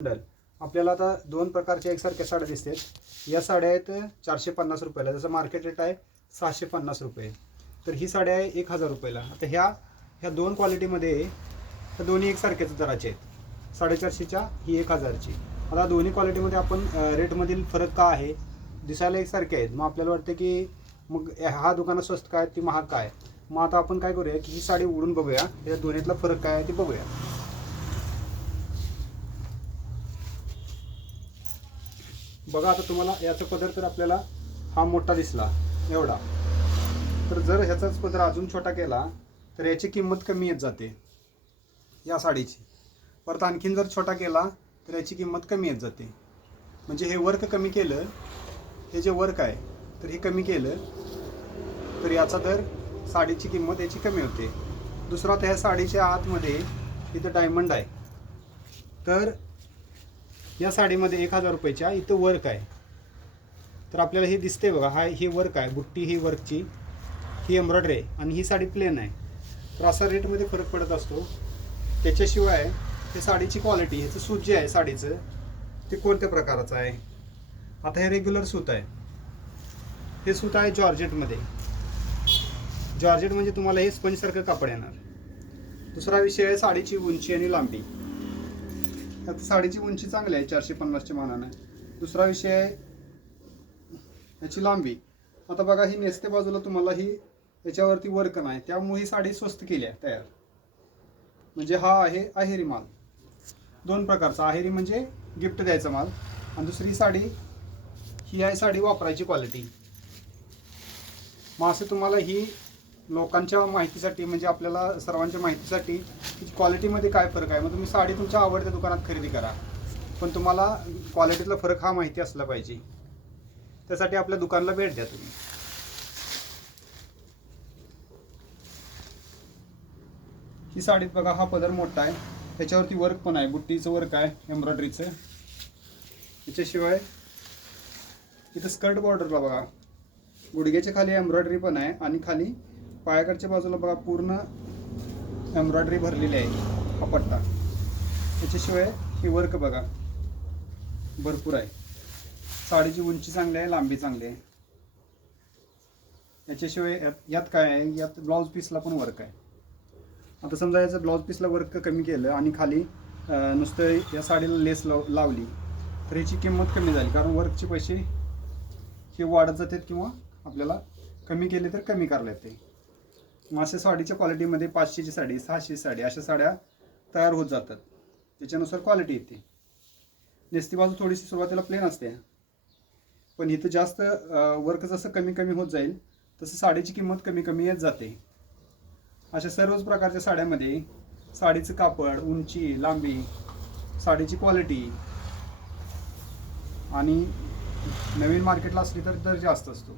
Bundle आपल्याला आता दोन प्रकारच्या एकसारख्या साड्या दिसतात. या साड्या आहेत चारशे पन्नास रुपयाला. जसं मार्केट रेट आहे सहाशे पन्नास रुपये. तर ही साड्या आहे एक हजार रुपयाला. आता ह्या ह्या दोन क्वालिटीमध्ये ह्या दोन्ही एकसारख्याच दराचे आहेत. साडेचारशेच्या ही एक हजारची. आता दोन्ही क्वालिटीमध्ये आपण रेटमधील फरक का आहे? दिसायला एकसारखे आहेत. मग आपल्याला वाटतं की मग हा दुकानात स्वस्त काय? ती महाग काय? मग आता आपण काय करूया की ही साडी उडून बघूया. या दोन्हीतला फरक काय आहे ते बघूया. बघा आता तुम्हाला याचा पदर तर आपल्याला हा मोठा दिसला एवढा. तर जर ह्याचाच पदर अजून छोटा केला तर याची किंमत कमी येत जाते या साडीची. परत आणखीन जर छोटा केला तर याची किंमत कमी येत जाते. म्हणजे हे वर्क कमी केलं हे जे वर्क आहे तर हे कमी केलं तर याचा दर साडीची किंमत याची कमी होते. दुसरा त्या साडीच्या आतमध्ये इथं डायमंड आहे. तर या साडीमध्ये एक हजार रुपयाच्या इथं वर्क आहे. तर आपल्याला हे दिसते बघा हा हे वर्क आहे बुट्टी ही वर्कची ही एम्ब्रॉयडरी आहे आणि ही साडी प्लेन आहे. तर असा रेटमध्ये फरक पडत असतो. त्याच्याशिवाय हे साडीची क्वालिटी ह्याचं सूत जे आहे साडीचं ते कोणत्या प्रकाराचं आहे? आता हे रेग्युलर सूत आहे. हे सूत आहे जॉर्जेटमध्ये. जॉर्जेट म्हणजे तुम्हाला हे स्पंजसारखं कापड येणार. दुसरा विषय आहे साडीची उंची आणि लांबी. आता साडीची उंची चांगली आहे चारशे पन्नासच्या मानानं. दुसरा विषय आहे याची लांबी. आता बघा ही नेसते बाजूला तुम्हाला ही याच्यावरती वर्क नाही त्यामुळे ही साडी स्वस्त केली आहे तयार. म्हणजे हा आहे अहेरी माल. दोन प्रकारचा. अहेरी म्हणजे गिफ्ट द्यायचा माल आणि दुसरी साडी ही आहे साडी वापरायची क्वालिटी. मग असं तुम्हाला ही लोकांच्या माहितीसाठी म्हणजे आपल्याला सर्वांच्या माहितीसाठी क्वालिटीमध्ये काय फरक आहे? मग तुम्ही साडी तुमच्या आवडत्या दुकानात खरेदी करा. पण तुम्हाला क्वालिटीतला फरक हा माहिती असला पाहिजे. त्यासाठी आपल्या दुकानाला भेट द्या तुम्ही. ही साडीत बघा हा पदर मोठा आहे. त्याच्यावरती वर्क पण आहे. बुट्टीचं वर्क आहे एम्ब्रॉयडरीचं त्याच्याशिवाय इथं स्कर्ट बॉर्डरला बघा. गुडघ्याच्या खाली एम्ब्रॉयडरी पण आहे आणि खाली पायाकडच्या बाजूला बघा पूर्ण एम्ब्रॉयडरी भरलेली आहे हा पट्टा. त्याच्याशिवाय ही वर्क बघा भरपूर आहे. साडीची उंची चांगली आहे लांबी चांगली आहे. याच्याशिवाय यात यात काय आहे? यात ब्लाऊज पीसला पण वर्क आहे. आता समजा याचं ब्लाऊज पीसला वर्क कमी केलं आणि खाली नुसतं या साडीला लेस लाव लावली तर याची किंमत कमी झाली. कारण वर्कचे पैसे हे वाढत जातात किंवा आपल्याला कमी केले तर कमी करता येते. अशा साडीच्या क्वालिटीमध्ये पाचशेची साडी सहाशेची साडी अशा साड्या तयार होत जातात. त्याच्यानुसार क्वालिटी येते. नेसती बाजू थोडीशी सुरुवातीला प्लेन असते. पण इथं जास्त वर्क जसं कमी कमी होत जाईल तसं साडीची किंमत कमी कमी येत जाते. अशा सर्वच प्रकारच्या साड्यामध्ये साडीचं कापड उंची लांबी साडीची क्वालिटी आणि नवीन मार्केटला असली तर दर जास्त असतो.